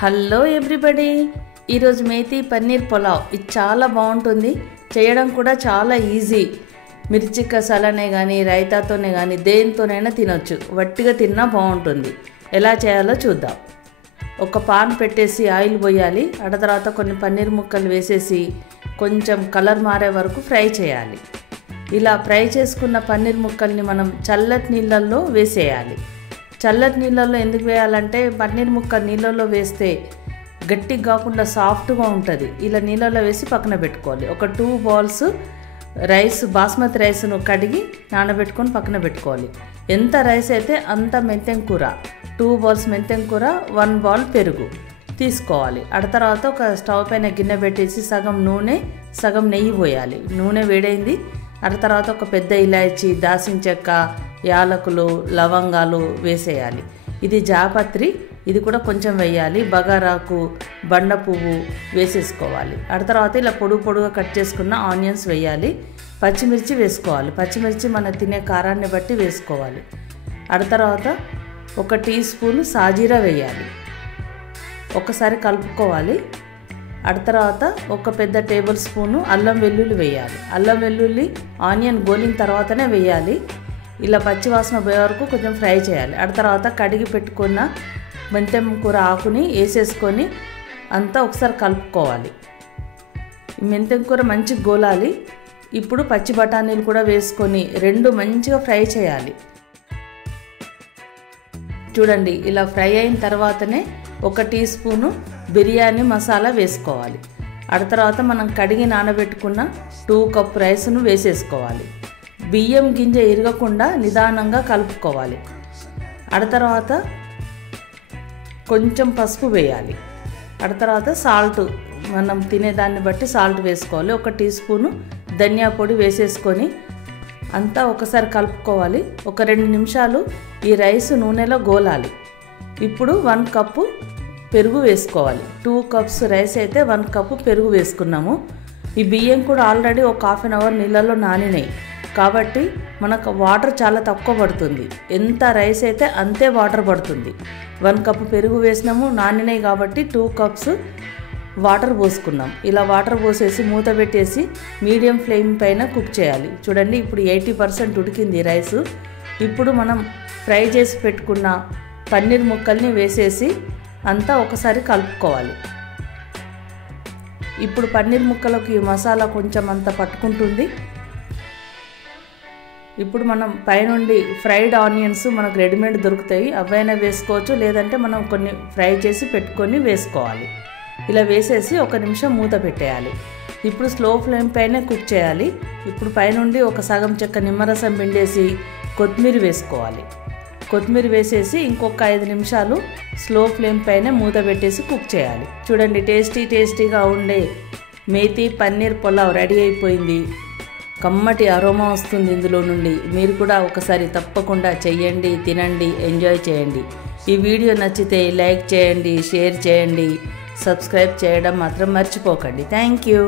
Hello everybody, ఈరోజు మేతి పన్నీర్ పులావ్. ఇది చాలా బాగుంటుంది, చేయడం కూడా చాలా ఈజీ. మిర్చి కసాలనే కానీ రైతాతోనే కానీ దేనితోనైనా తినొచ్చు, వట్టిగా తిన్నా బాగుంటుంది. ఎలా చేయాలో చూద్దాం. ఒక పాన్ పెట్టేసి ఆయిల్ పోయాలి. ఆ తర్వాత కొన్ని పన్నీర్ ముక్కలు వేసేసి కొంచెం కలర్ మారే వరకు ఫ్రై చేయాలి. ఇలా ఫ్రై చేసుకున్న పన్నీర్ ముక్కల్ని మనం చల్లటి నీళ్ళల్లో వేసేయాలి. చల్లటి నీళ్ళల్లో ఎందుకు వేయాలంటే పన్నీర్ ముక్క నీళ్ళల్లో వేస్తే గట్టిగా కాకుండా సాఫ్ట్గా ఉంటుంది. ఇలా నీళ్ళల్లో వేసి పక్కన పెట్టుకోవాలి. ఒక 2 బౌల్స్ రైస్, బాస్మతి రైస్ను కడిగి నానబెట్టుకొని పక్కన పెట్టుకోవాలి. ఎంత రైస్ అయితే అంత మెంతెం కూర, 2 బౌల్స్ మెంతెం కూర, 1 బౌల్ పెరుగు తీసుకోవాలి. ఆ తర్వాత ఒక స్టవ్ పైన గిన్నె పెట్టేసి సగం నూనె సగం నెయ్యి పోయాలి. నూనె వేడైంది. ఆ తర్వాత ఒక పెద్ద ఇలాచి, దాల్చిన చెక్క, యాలకులు, లవంగాలు వేసేయాలి. ఇది జాపత్రి, ఇది కూడా కొంచెం వేయాలి. బగారాకు, బండ పువ్వు వేసేసుకోవాలి. ఆ తర్వాత ఇలా పొడుగా కట్ చేసుకున్న ఆనియన్స్ వేయాలి. పచ్చిమిర్చి వేసుకోవాలి. పచ్చిమిర్చి మన తినే కారాన్ని బట్టి వేసుకోవాలి. ఆ తర్వాత 1 టీ స్పూన్ సాజీరా వేయాలి. ఒకసారి కలుపుకోవాలి. ఆ తర్వాత ఒక పెద్ద టేబుల్ స్పూను అల్లం వెల్లుల్లి వేయాలి. అల్లం వెల్లుల్లి ఆనియన్ గోలిన తర్వాతనే వేయాలి. ఇలా పచ్చి వాసన పోయే వరకు కొంచెం ఫ్రై చేయాలి. ఆ తర్వాత కడిగి పెట్టుకున్న మెంతెం కూర ఆకుని వేసేసుకొని అంతా ఒకసారి కలుపుకోవాలి. ఈ మెంతెం కూర మంచిగా గోలాలి. ఇప్పుడు పచ్చి బఠానీలు కూడా వేసుకొని 2 మంచిగా ఫ్రై చేయాలి. చూడండి, ఇలా ఫ్రై అయిన తర్వాతనే 1 టీ స్పూను బిర్యానీ మసాలా వేసుకోవాలి. ఆ తర్వాత మనం కడిగి నానబెట్టుకున్న 2 కప్ రైస్ను వేసేసుకోవాలి. బియ్యం గింజ ఇరగకుండా నిదానంగా కలుపుకోవాలి. ఆ తర్వాత కొంచెం పసుపు వేయాలి. ఆ తర్వాత సాల్ట్, మనం తినేదాన్ని బట్టి సాల్ట్ వేసుకోవాలి. 1 టీ స్పూను ధనియా పొడి వేసేసుకొని అంతా ఒకసారి కలుపుకోవాలి. ఒక 2 నిమిషాలు ఈ రైస్ నూనెలో గోలాలి. ఇప్పుడు 1 కప్పు పెరుగు వేసుకోవాలి. 2 కప్స్ రైస్ అయితే 1 కప్పు పెరుగు వేసుకున్నాము. ఈ బియ్యం కూడా ఆల్రెడీ ఒక ½ అన్ అవర్ నీళ్ళలో నానినాయి కాబట్టి మనకు వాటర్ చాలా తక్కువ పడుతుంది. ఎంత రైస్ అయితే అంతే వాటర్ పడుతుంది. 1 కప్పు పెరుగు వేసినాము, నానినాయి కాబట్టి 2 కప్స్ వాటర్ పోసుకున్నాం. ఇలా వాటర్ పోసేసి మూత పెట్టేసి మీడియం ఫ్లేమ్ పైన కుక్ చేయాలి. చూడండి, ఇప్పుడు 80% ఉడికింది రైసు. ఇప్పుడు మనం ఫ్రై చేసి పెట్టుకున్న పన్నీర్ ముక్కల్ని వేసేసి అంతా ఒకసారి కలుపుకోవాలి. ఇప్పుడు పన్నీర్ ముక్కలకు ఈ మసాలా కొంచెం అంత పట్టుకుంటుంది. ఇప్పుడు మనం పైనుండి ఫ్రైడ్ ఆనియన్స్ మనకు రెడీమేడ్ దొరుకుతాయి, అవైనా వేసుకోవచ్చు. లేదంటే మనం కొన్ని ఫ్రై చేసి పెట్టుకొని వేసుకోవాలి. ఇలా వేసేసి 1 నిమిషం మూత పెట్టేయాలి. ఇప్పుడు స్లో ఫ్లేమ్ పైనే కుక్ చేయాలి. ఇప్పుడు పైనుండి ఒక సగం చెక్క నిమ్మరసం పిండేసి కొత్తిమీర వేసుకోవాలి. కొత్తిమీర వేసేసి ఇంకొక 5 నిమిషాలు స్లో ఫ్లేమ్ పైన మూత పెట్టేసి కుక్ చేయాలి. చూడండి, టేస్టీగా ఉండే మేతి పన్నీర్ పులావ్ రెడీ అయిపోయింది. కమ్మటి అరోమా వస్తుంది ఇందులో నుండి. మీరు కూడా ఒకసారి తప్పకుండా చెయ్యండి, తినండి, ఎంజాయ్ చేయండి. ఈ వీడియో నచ్చితే లైక్ చేయండి, షేర్ చేయండి, సబ్స్క్రైబ్ చేయడం మాత్రం మర్చిపోకండి. Thank you.